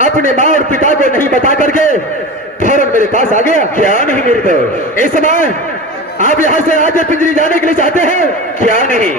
अपने माँ और पिता को नहीं बता करके फौरन मेरे पास आ गया। क्या नहीं मेरे तो इस समय आप यहाँ से आज पिंजरी जाने के लिए चाहते हैं? क्या नहीं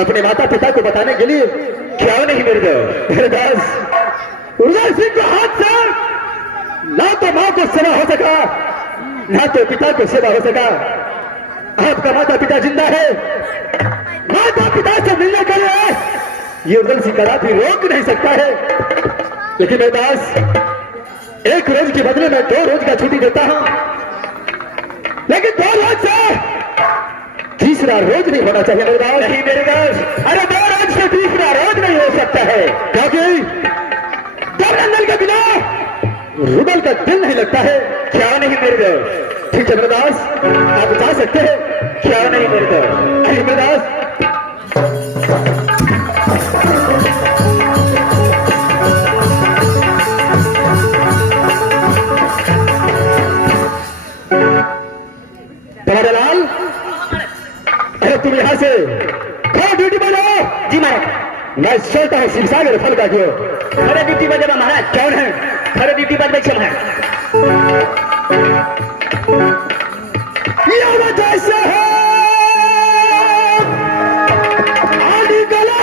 अपने माता पिता को बताने के लिए? क्या नहीं मेरे तो दास उदय सिंह को हाथ से ना तो माँ को सेवा हो सका ना तो पिता को सेवा हो सका। आपका माता पिता जिंदा है, माता पिता से मिलने के लिए ये उदय सिंह कदापि रोक नहीं सकता है। लेकिन मेरे दास एक रोज के बदले में 2 रोज का छुट्टी देता हूं, लेकिन 2 रोज से तीसरा रोज नहीं होना चाहिए मेरे दास। नहीं मेरे दास, अरे 2 रोज से तीसरा रोज नहीं हो सकता है, क्योंकि दमनंदन के बिना रुदल का दिल नहीं लगता है। क्या नहीं मेरे दास? ठीक है मेरे दास, आप जा सकते हैं। क्या नहीं मेरे दास? अरे मेरे दास लाल, अरे तुम यहाँ से ड्यूटी पर जाओ। जी महाराज। मैं चलता हूँ शिवसागर फल का क्यों खड़े ड्यूटी पर जाना महाराज। कौन है खड़े ड्यूटी पर? देख है जैसे है आदि गला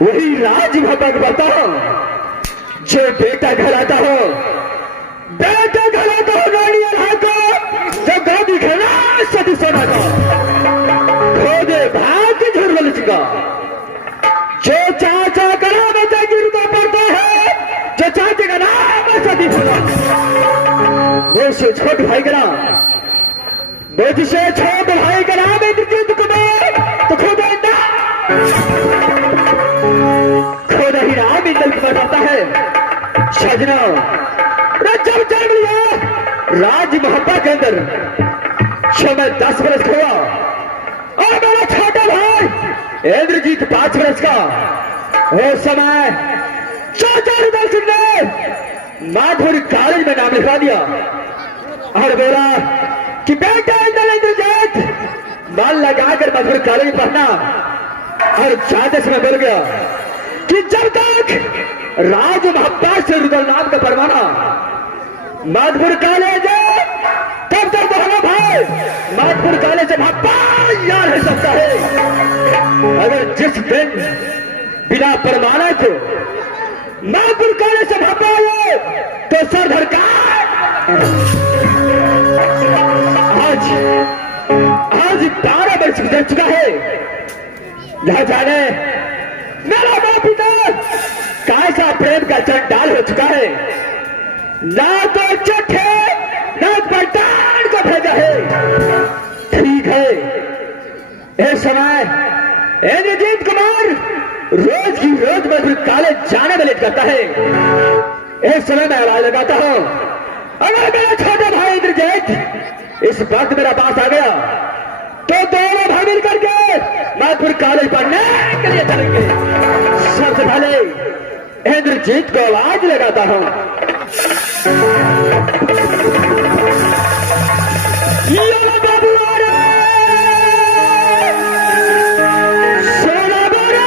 वही राज भपक बताओ जो बेटा घलाता हो, बेटा घलाता हो रानी अल्लाह को, जो गादी घना सदी सोना का खोदे भाग झुर बल चुका, जो चाचा करा बचा गिरता पड़ता है, जो चाचे का नाम सदी सोना मुझसे छोट भाई करा, मुझसे छोट भाई का नाम है इंद्रजीत कुमार, तो खुद खुदा ही नाम इंद्र कुमार आता है। सजना जब जन्म लिया राज मोहब्बा के अंदर जब मैं 10 वर्ष का हुआ और मेरा छोटा भाई इंद्रजीत 5 वर्ष का, उस समय चाचा रुदल सिंह ने माधुर कॉलेज में नाम लिखवा दिया और बोला कि बेटा इंद्रजीत मन लगाकर मधुर कॉलेज में पढ़ना, और जाते समय बोल गया कि जब तक राज मोहब्बा से रुदल नाम का परवाना माधुर कॉलेज तब तक दोनों भाई माधुर कॉलेज से मोहब्बा यार है सकता है। अगर जिस दिन बिना परवाना को माधुर कॉलेज से मोहब्बा हो तो सर धड़का। आज 12 वर्ष गुजर चुका है, न जाने मेरा माँ पिता कैसा प्रेम का चंडाल हो चुका है, ना तो चट्टे ना पठान को भेजा है। ठीक है, इस समय इंद्रजीत कुमार रोज की रोज मधुर कॉलेज जाने में लेट करता है। इस समय मैं आवाज लगाता हूं, अगर मेरा छोटा भाई इंद्रजीत इस वक्त मेरा पास आ गया तो दोनों भाई मिल करके माधुर कॉलेज पढ़ने के लिए चलेंगे। सबसे पहले इंद्रजीत को आवाज लगाता हूं, बाबू सोना बोरा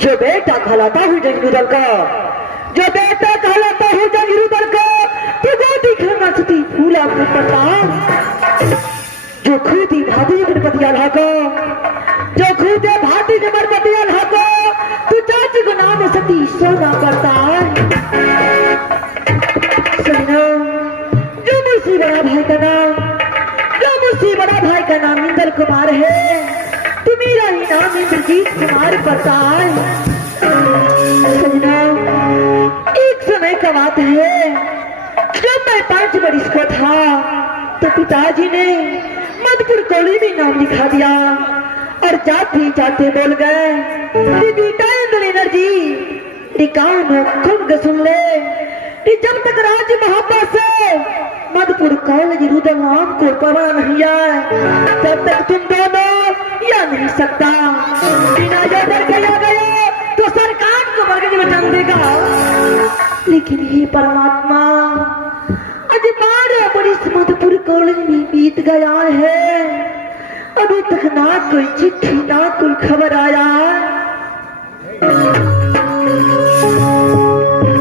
जो बेटा कहलाता हूँ जंगीरुदल का, जो बेटा कहलाता हूँ जंगीरुदल का, तो गोदी खाना सती फूला पड़ता, जो खुदी भाती गणपति आल्हा को, जो खुदे भाती गणपति आल्हा को, तू चाची को नाम सती सोना करता सुनो, जो मुझसे बड़ा भाई का नाम, जो मुझसे बड़ा भाई का नाम इंद्र कुमार है, तू मेरा ही नाम इंद्रजीत कुमार पड़ता है। सुनो, एक समय का बात है, जब मैं 5 वर्ष का था तो पिताजी ने मधुपुर कॉलेज में नाम लिखा दिया और जाते जाते बोल गए बेटा इंद्रजी रिकानो खुद सुन ले, जब तक राज मोहब्बत से मधुपुर कॉलेज रुदल नाम को पढ़ा नहीं आए तब तक तुम दोनों या नहीं सकता, बिना जो डर गया गया तो सरकार को मरकज में टांग देगा। लेकिन हे परमात्मा, आज 12 वर्ष मधुपुर कॉलेज में बीत गया है, अभी तक ना कोई चिट्ठी ना कोई खबर आया।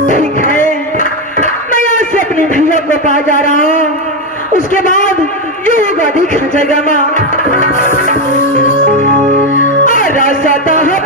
ठीक है, मैं यहाँ से अपने भैया को पा जा रहा हूँ, उसके बाद जो होगा देखा जाएगा। माँ रास्ता है